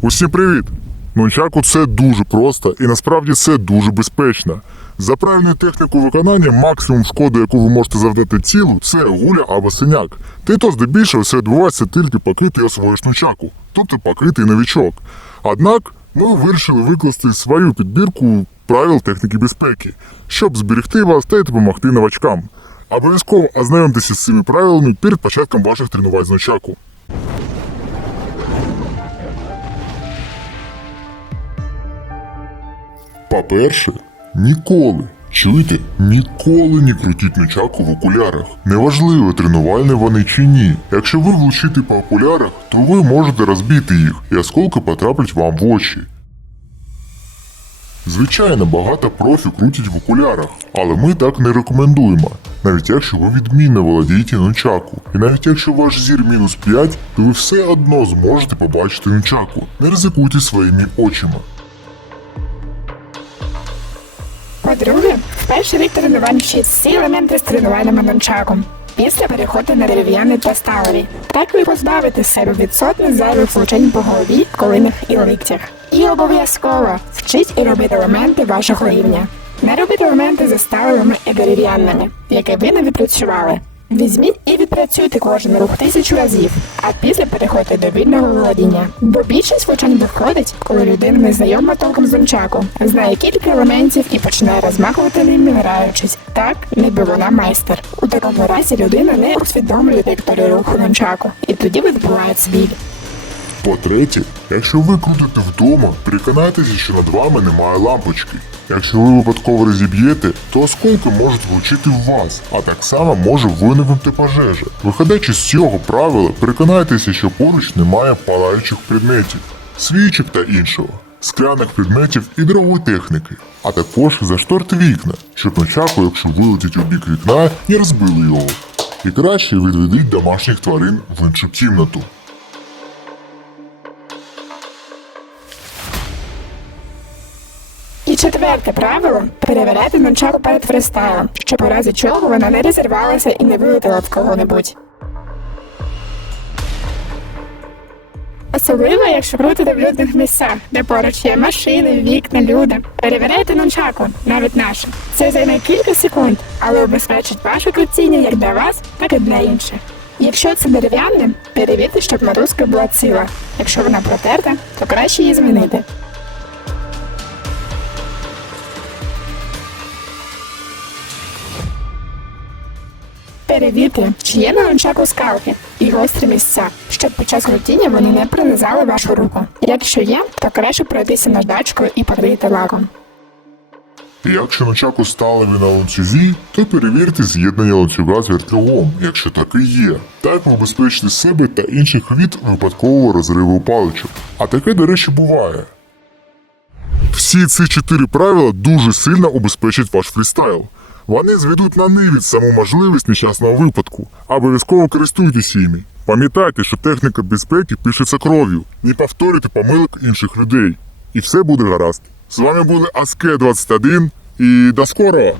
Усім привіт! Нунчаку це дуже просто і насправді це дуже безпечно. За правильною технікою виконання максимум шкоди, яку ви можете завдати тілу, це гуля або синяк. Та й то здебільшого це відбувається тільки поки ти освоїш нунчаку, тобто поки ти новічок. Однак ми вирішили викласти свою підбірку правил техніки безпеки, щоб зберегти вас та й допомогти новачкам. Обов'язково ознайомтеся з цими правилами перед початком ваших тренувань з нунчаку. По-перше, ніколи, чуєте, ніколи не крутіть нучаку в окулярах. Неважливо, тренувальні вони чи ні. Якщо ви влучите по окулярах, то ви можете розбити їх, і осколки потраплять вам в очі. Звичайно, багато профі крутять в окулярах, але ми так не рекомендуємо. Навіть якщо ви відмінно володієте нунчаку. І навіть якщо ваш зір мінус 5, то ви все одно зможете побачити нунчаку. Не ризикуйте своїми очима. По-друге, в перший рік тренувань всі елементи з тренувальним нончаком. Після переходу на дерев'яний та сталеві. Так ви позбавите себе від сотні зайвих влучень по голові, колинах і ликтях. І обов'язково вчить і робити елементи вашого рівня. Не робіть елементи за сталевими і дерев'яними, які ви не відпрацювали. Візьміть і відпрацюйте кожен рух тисячу разів, а після переходьте до вільного володіння. Бо більшість влучань виходить, коли людина не знайома толком з нунчаку, знає кілька елементів і починає розмахувати ними, граючись. Так, ніби вона майстер. У такому разі людина не усвідомлює текторію руху нунчаку, і тоді відбувається біль. По-третє, якщо ви крутите вдома, переконайтеся, що над вами немає лампочки. Якщо ви випадково розіб'єте, то осколки можуть влучити в вас, а так само може виникнути пожежа. Виходячи з цього правила, переконайтеся, що поруч немає палаючих предметів, свічок та іншого, скляних предметів і дорогої техніки. А також зашторте вікна, щоб ночаку, якщо вилетить у бік вікна, не розбили його. І краще відведіть домашніх тварин в іншу кімнату. Четверте правило перевіряти нунчаку перед фристайлом, щоб у разі чого вона не розірвалася і не вилетіла в кого-небудь. Особливо, якщо крутите в людних місцях, де поруч є машини, вікна, люди. Перевіряйте нунчаку, навіть наше. Це займе кілька секунд, але обезпечить ваше крутіння як для вас, так і для інших. Якщо це дерев'яне, перевірте, щоб мотузка була ціла. Якщо вона протерта, то краще її змінити. Перевірте, чи є на нунчаку скалки і гострі місця, щоб під час крутіння вони не пронизали вашу руку. Якщо є, то краще пройтися наждачкою і покрити лаком. Якщо ночаку ставлені на ланцюзі, то перевірте з'єднання ланцюга з вертикалом, якщо таке є. Так ви убезпечите себе та інших від випадкового розриву паличок. А таке, до речі, буває. Всі ці чотири правила дуже сильно убезпечать ваш фрістайл. Вони зведуть на нивід саму можливість нещасного випадку. Обов'язково користуйтесь іми. Пам'ятайте, що техніка безпеки пишеться кров'ю. Не повторюйте помилок інших людей. І все буде гаразд. З вами були Аске 21 і до скорого!